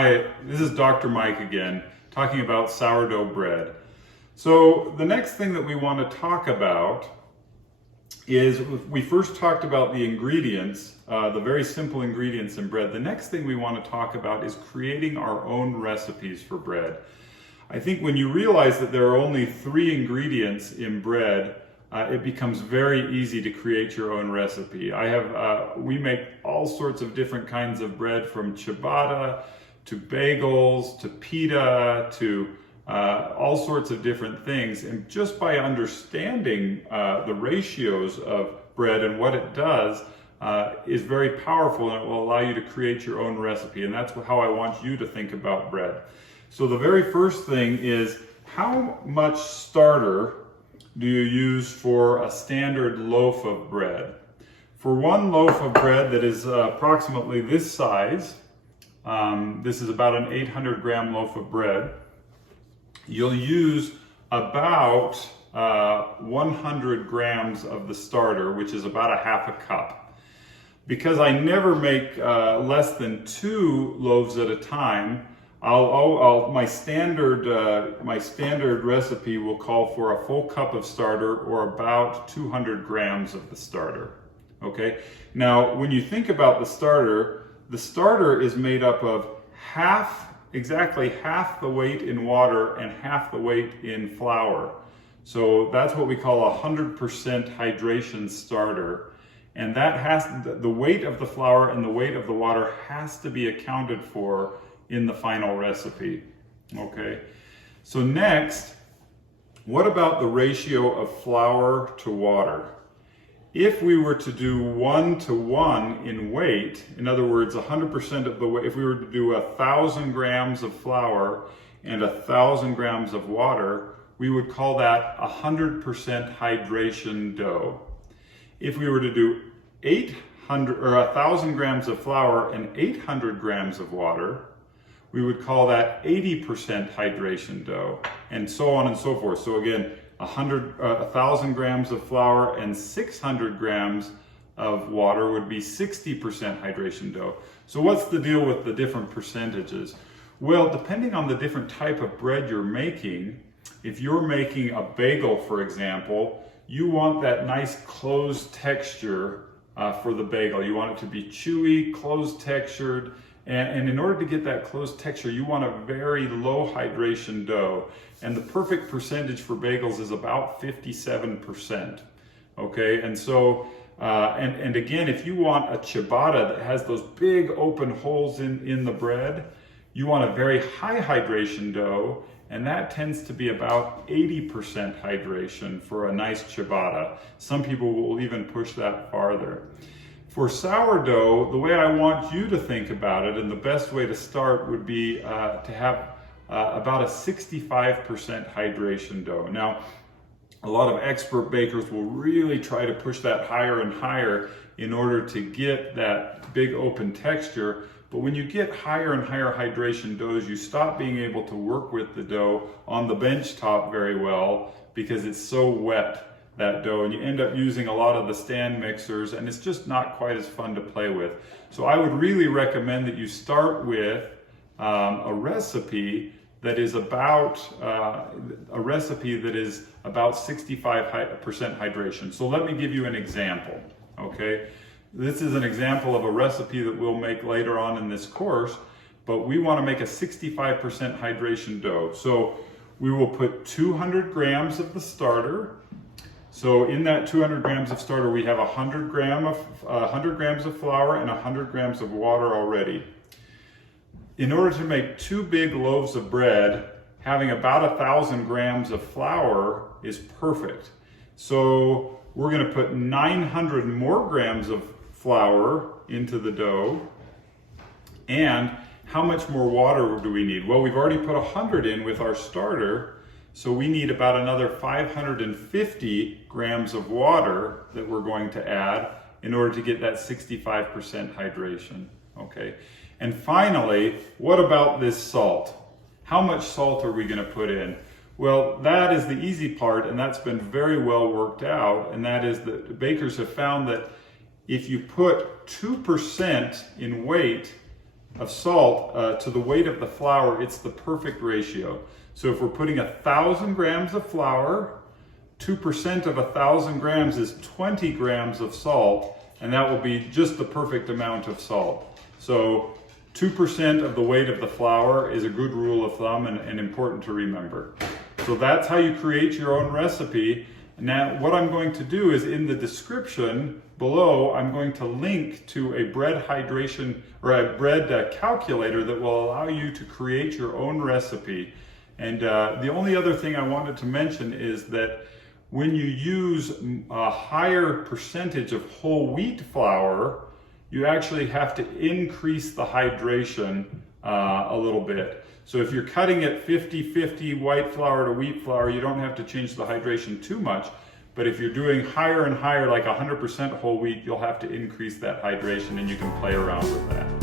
Hi, this is Dr. Mike again, talking about sourdough bread. So the next thing that we want to talk about is, we first talked about the ingredients, the very simple ingredients in bread. The next thing we want to talk about is creating our own recipes for bread. I think when you realize that there are only 3 ingredients in bread, it becomes very easy to create your own recipe. We make all sorts of different kinds of bread, from ciabatta to bagels to pita to all sorts of different things. And just by understanding the ratios of bread and what it does is very powerful, and it will allow you to create your own recipe. And that's how I want you to think about bread. So the very first thing is, how much starter do you use for a standard loaf of bread? For one loaf of bread that is approximately this size, this is about an 800 gram loaf of bread, you'll use about 100 grams of the starter, which is about a half a cup. Because I never make less than 2 loaves at a time, my standard recipe will call for a full cup of starter, or about 200 grams of the starter. Okay. Now, when you think about the starter is made up of exactly half the weight in water and half the weight in flour. So that's what we call a 100% hydration starter. And the weight of the flour and the weight of the water has to be accounted for in the final recipe. Okay. So next, what about the ratio of flour to water? If we were to do 1-to-1 in weight, in other words, 100% of the weight, if we were to do 1,000 grams of flour and 1,000 grams of water, we would call that 100% hydration dough. If we were to do 1,000 grams of flour and 800 grams of water, we would call that 80% hydration dough, and so on and so forth. So again, 1,000 grams of flour and 600 grams of water would be 60% hydration dough. So what's the deal with the different percentages? Well, depending on the different type of bread you're making, if you're making a bagel, for example, you want that nice closed texture for the bagel. You want it to be chewy, closed textured, and in order to get that closed texture, you want a very low hydration dough. And the perfect percentage for bagels is about 57%. Okay, and so, and again, if you want a ciabatta that has those big open holes in the bread, you want a very high hydration dough, and that tends to be about 80% hydration for a nice ciabatta. Some people will even push that farther. For sourdough, the way I want you to think about it, and the best way to start, would be to have about a 65% hydration dough. Now, a lot of expert bakers will really try to push that higher and higher in order to get that big open texture. But when you get higher and higher hydration doughs, you stop being able to work with the dough on the bench top very well, because it's so wet, that dough, and you end up using a lot of the stand mixers, and it's just not quite as fun to play with. So I would really recommend that you start with a recipe that is about 65% hydration. So let me give you an example. Okay, this is an example of a recipe that we'll make later on in this course, but we want to make a 65% hydration dough. So we will put 200 grams of the starter. So in that 200 grams of starter, we have 100 grams of flour and 100 grams of water already. In order to make 2 big loaves of bread, having about 1,000 grams of flour is perfect. So we're going to put 900 more grams of flour into the dough. And how much more water do we need? Well, we've already put 100 in with our starter, so we need about another 550 grams of water that we're going to add in order to get that 65% hydration. Okay. And finally, what about this salt? How much salt are we going to put in? Well, that is the easy part, and that's been very well worked out, and that is that bakers have found that if you put 2% in weight of salt to the weight of the flour, it's the perfect ratio. So if we're putting 1,000 grams of flour, 2% of 1,000 grams is 20 grams of salt, and that will be just the perfect amount of salt. So 2% of the weight of the flour is a good rule of thumb and important to remember. So that's how you create your own recipe. Now what I'm going to do is in the description below, I'm going to link to a bread hydration or a bread calculator that will allow you to create your own recipe. And the only other thing I wanted to mention is that when you use a higher percentage of whole wheat flour, you actually have to increase the hydration a little bit. So if you're cutting it 50-50 white flour to wheat flour, you don't have to change the hydration too much. But if you're doing higher and higher, like 100% whole wheat, you'll have to increase that hydration, and you can play around with that.